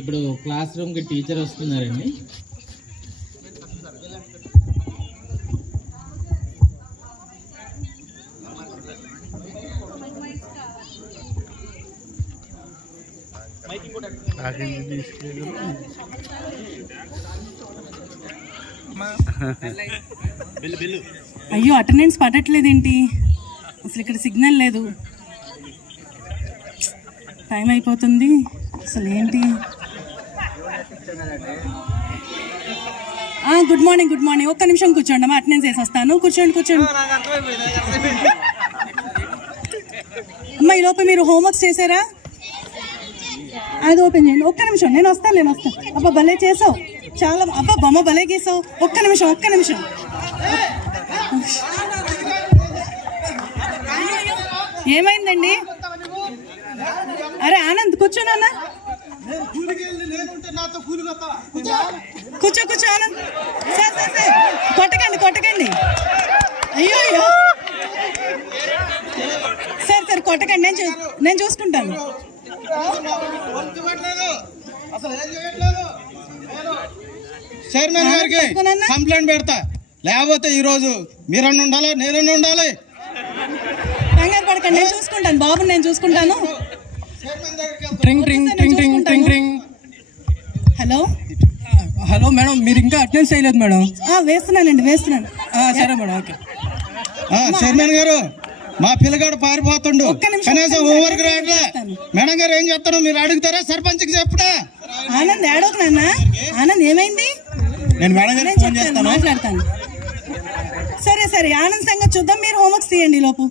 ఇప్పుడు క్లాస్ రూమ్కి టీచర్ వస్తున్నారండి. అయ్యో అటెండెన్స్ పడట్లేదేంటి? అసలు ఇక్కడ సిగ్నల్ లేదు. టైం అయిపోతుంది. అసలు ఏంటి? Good morning, good morning. ఒక్క నిమిషం కూర్చోండి అమ్మా, అటెండెన్స్ వేసి వస్తాను. కూర్చోండి. అమ్మా, ఈ లోపు మీరు హోంవర్క్స్ చేశారా? అది ఓపెన్ చేయండి. ఒక్క నిమిషం, నేను వస్తాను. అబ్బా భలే చేసావు, చాలా. అబ్బా బొమ్మ భలే గీసావు. ఒక్క నిమిషం. ఏమైందండి? అరే ఆనంద్, కూర్చోనన్నా. కూర్చో ఆనంద్. సార్ కొట్టకండి. అయ్యో సార్ కొట్టకండి, నేను చూసుకుంటాను. చైర్మన్ గారికి కంప్లైంట్ పెడతా, లేకపోతే ఈరోజు మీరన్నా ఉండాలి, నేనన్నా ఉండాలి. కంగారు పడకండి, నేను చూసుకుంటాను. బాబు నేను చూసుకుంటాను. హలో మేడం, మీరు ఇంకా అటెండెన్స్ చేయలేదు మేడం? వేస్తున్నాను. సరే మేడం, ఓకే. చైర్మన్ గారు, మా పిల్లగాడు పారిపోతుండు, కనీసం హోంవర్క్ రావట్లే. మేడం గారు ఏం చెప్తాడు మీరు అడుగుతారా? సర్పంచ్కి చెప్పడా? ఆనంద్ ఏడోకు నాన్న. ఆనంద్ ఏమైంది? నేను మేడం గారు చెప్తాను, మాట్లాడతాను. సరే ఆనంద్ సంగతి చూద్దాం. మీరు హోంవర్క్స్ తీయండి లోపు.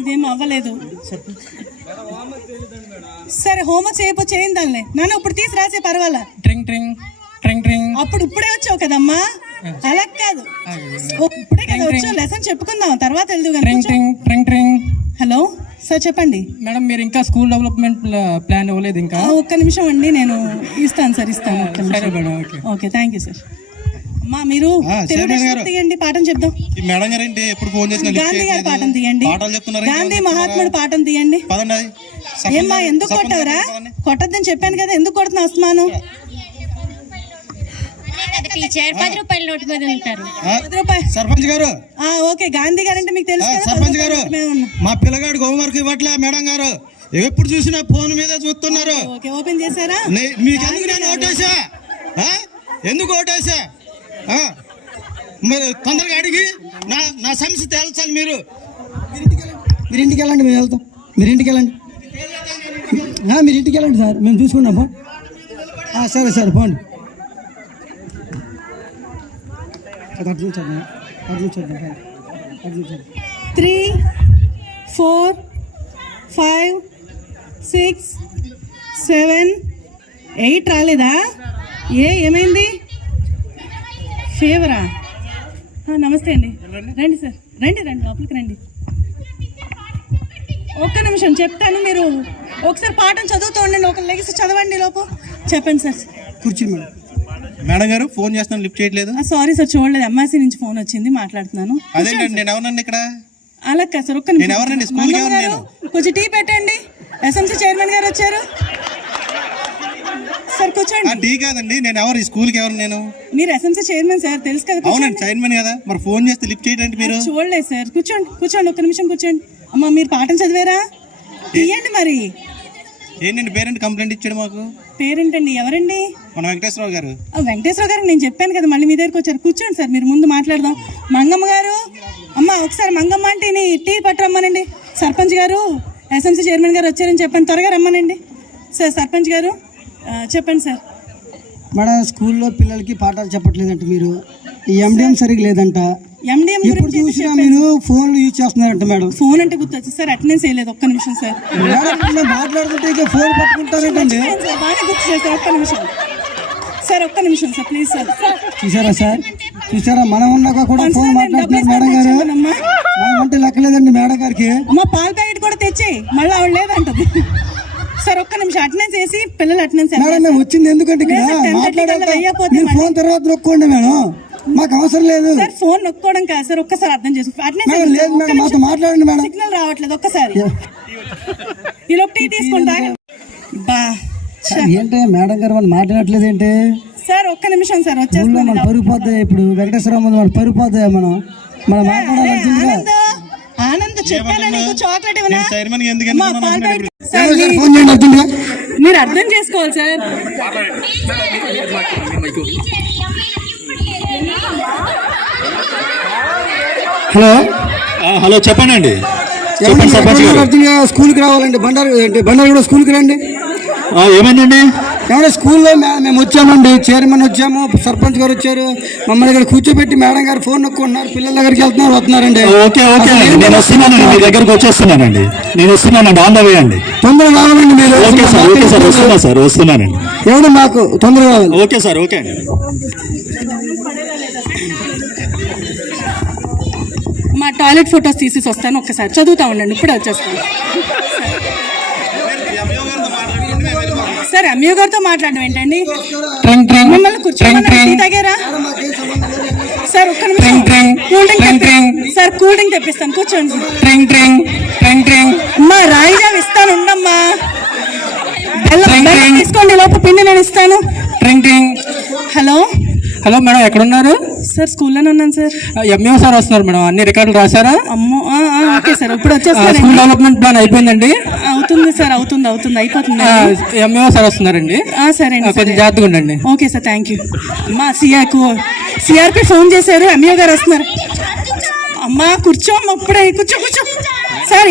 ఇదేం అవ్వలేదు. సరే హోంవర్క్ చేయిందాలే నాన్న. ఇప్పుడు తీసి రాసే పర్వాలా. అప్పుడు ఇప్పుడే వచ్చావు కదమ్మా, అలా కాదు. ఇప్పుడే కదా వచ్చావు, లెసన్ చెప్పుకుందాం, తర్వాత వెళ్దు. హలో సార్, చెప్పండి. మేడం, మీరు ఇంకా స్కూల్ డెవలప్మెంట్ ప్లాన్ ఇవ్వలేదు ఇంకా? ఒక్క నిమిషం అండి, నేను ఇస్తాను sir. Okay, thank you sir. అమ్మా, మీరు తీయండి, పాఠం చెప్దాం. మేడం గారు ఏంటి ఎప్పుడు ఫోన్ చేసిన గాంధీ గారి పాఠం తీయండి. గాంధీ మహాత్ముడు పాఠం తీయండి. ఏమ్మా, ఎందుకు కొట్టావురా? కొట్టద్దని చెప్పాను కదా, ఎందుకు కొడుతున్నావు అస్మాను? సర్పంచ్ గారు, ఓకే. గాంధీ గారు అంటే మీకు తెలుసు. సర్పంచ్ గారు, మా పిల్లగాడికి హోంవర్క్ ఇవ్వట్లే మేడం గారు. ఎప్పుడు చూసినా ఫోన్ మీద చూస్తున్నారు. ఓపెన్ చేశారా? మీకెందుకు నేను ఓటేసా? ఎందుకు ఓటేసా? మరి తొందరగా అడిగి నా సమస్య తేల్చాలి. మీరు ఇంటికి వెళ్ళండి, మేము వెళ్తాం. మీరు ఇంటికి వెళ్ళండి సార్, మేము చూసుకున్నాము. సరే పోండి. 3, 4, 5, 6, 7, 8 రాలేదా? ఏమైంది? ఫీవరా? నమస్తే అండి, రండి సార్, రండి లోపలికి రండి. ఒక్క నిమిషం చెప్తాను, మీరు ఒకసారి పాఠం చదువుతూ ఉండండి. ఒక లెగిసి చదవండి లోపు. చెప్పండి సార్. కూర్చోండి మేడం. మేడం గారు ఫోన్ చేస్తాను, లిఫ్ట్ చేయట్లేదు. సారీ సార్, చూడలేదు. ఎంఆర్సీ నుంచి ఫోన్ వచ్చింది, మాట్లాడుతున్నాను. అదేంటండి, నేను ఎవరండి ఇక్కడ? అలా కాదు సార్, ఒక్క నిమిషం. కొంచెం టీ పెట్టండి. ఎస్ఎంసీ చైర్మన్ గారు వచ్చారు సార్, కూర్చోండి. టీ కాదండి, నేను ఎవరు? ఈ స్కూల్కి ఎవరు? నేను మీరు ఎస్ఎంసీ చైర్మన్ సార్, తెలుసు కదా. అవునండి, చైర్మన్ కదా. మరి ఫోన్ చేస్తే లిఫ్ట్ చేయడానికి మీరు చూడలేదు సార్. కూర్చోండి ఒక్క నిమిషం కూర్చోండి. అమ్మా, మీరు పాఠం చదివారా? తీయండి. మరి ఏంటండి పేరెంట్ కంప్లైంట్ ఇచ్చాడు మాకు? పేరెంట్ అండి? ఎవరండి? మన వెంకటేశ్వరరావు గారు. వెంకటేశ్వరరావు గారికి నేను చెప్పాను కదా, మళ్ళీ మీ దగ్గరకు వచ్చారు. కూర్చోండి సార్, మీరు ముందు మాట్లాడదాం. మంగమ్మ గారు, అమ్మ ఒకసారి మంగమ్మ అంటే టీ పట్టరమ్మనండి. సర్పంచ్ గారు, ఎస్ఎంసీ చైర్మన్ గారు వచ్చారని చెప్పండి, త్వరగా రమ్మనండి. సార్ సర్పంచ్ గారు చెప్పండి సార్. మేడం, స్కూల్లో పిల్లలకి పాఠాలు చెప్పట్లేదంట. మీరు ఈ ఎండిఎం సరిగ్గా లేదంట. ఎండిఎం ఎప్పుడు చూసినా మీరు ఫోన్లు యూజ్ చేస్తున్నారంట. మేడం, ఫోన్ అంటే గుర్తొచ్చి సార్, అటెండెన్స్ వేయలేదు. ఒక్క నిమిషం సార్. మాట్లాడుతుంటే ఫోన్ పట్టుకుంటారేంటండి? బాగా గుర్తు చేస్తారు. ఒక్క నిమిషం సార్, ఒక్క నిమిషం సార్, ప్లీజ్ సార్. చూసారా సార్, చూసారా? మనం ఉన్నాక కూడా ఫోన్ మాట్లాడుతున్నారు మేడం గారు. మనం అంటే లెక్కలేదండి మేడం గారికి. అమ్మ, పాల ప్యాకెట్ కూడా తెచ్చి మళ్ళీ ఆవిడ లేదంటది. సార్ ఒక్క నిమిషం, అటెండెన్స్ వేసి పిల్లలు అటెండెన్స్ మేడం మేము వచ్చింది ఎందుకంటే ఇక్కడ మాట్లాడాలి. ఫోన్ తర్వాత నొక్కోండి మేడం. మాకు అవసరం లేదు సార్ ఫోన్ నొక్కోవడం కాదు సార్, ఒక్కసారి అర్థం చేసుకో. మేడం లేదు మేడం, మాతో మాట్లాడండి మేడం. సిగ్నల్ రావట్లేదు, ఒక్కసారి ఈ లోపు టీ తీసుకుంటా. బా ఏంటి మేడం గారు మనం మాట్లాడట్లేదు ఏంటి? సార్ ఒక్క నిమిషం సార్, ఊళ్ళో వచ్చేస్తాను. మన పరుగు పోతాయి. ఇప్పుడు వెంకటేశ్వర ముందు మన పరుగు పోతాయి. మనం మాట్లాడాలి అర్జెంటుగా. ఆనంద్ చెప్పాను నీకు చాక్లెట్ ఇవ్వనా? చైర్మన్ ఎందుకు అమ్మా, పాలు బయట- సార్, ఫోన్ చేయండి అర్జెంటుగా. మీరు అర్థం చేసుకోవాలి సార్. హలో హలో చెప్పండి. ఏమండి, ఎక్కడ ఉన్నారు? అర్జెంటుగా స్కూల్కి రావాలండి. బండారు కూడా స్కూల్కి రండి. ఏమైందండి? ఏమంటే స్కూల్లో మేము వచ్చామండి, చైర్మన్ వచ్చాము, సర్పంచ్ గారు వచ్చారు, మమ్మల్ని ఇక్కడ కూర్చోబెట్టి మేడం గారు ఫోన్ నొక్కుంటున్నారు, పిల్లల దగ్గరికి వెళ్తున్నారు, వస్తున్నారండి. ఓకే నేను వస్తున్నానండి, మీ దగ్గరకు వచ్చేస్తున్నానండి. నేను వస్తున్నానండి, ఆన్ ద వే అండి. తొందరగా రావాలండి మీరు. ఓకే సార్ వస్తున్నానండి. ఏమంటే మాకు తొందరగా రావాలి. ఓకే సార్, ఓకే అండి. మా టాయిలెట్ ఫొటోస్ తీసేసి వస్తాను, ఒక్కసారి చదువుతా ఉండండి, ఇప్పుడే వచ్చేస్తాను. సార్ ఎంఈఓ గారితో మాట్లాడడం ఏంటండి? మిమ్మల్ని కూర్చోమని తాగారా సార్? ఒక్క నిమిషం, cool drink sir, cool drink తెప్పిస్తాను, కూర్చోండి. అమ్మా రాయిజా ఇస్తాను, ఉండమ్మా. బెల్లం తీసుకోండి, లోపు పిండి నేను ఇస్తాను. హలో హలో మేడం, ఎక్కడున్నారు? సార్ స్కూల్లోనే ఉన్నాను సార్. ఎంఈఓ సార్ వస్తున్నారు మేడం. అన్ని రికార్డులు రాశారా? అమ్మో ఓకే సార్, ఇప్పుడు వచ్చేస్తాను. స్కూల్ డెవలప్మెంట్ ప్లాన్ అయిపోయిందండి. అవుతుంది సార్, అవుతుంది అయిపోతుంది. ఎంఈఓ సార్ వస్తున్నారండి, సరే అండి, కొంచెం జాగ్రత్తగా ఉండండి. Okay sir, thank you. అమ్మా సిఆర్పి ఫోన్ చేశారు, ఎంఈఓ గారు వస్తున్నారు. అమ్మా కూర్చో, అమ్మ ఇప్పుడే కూర్చో సార్.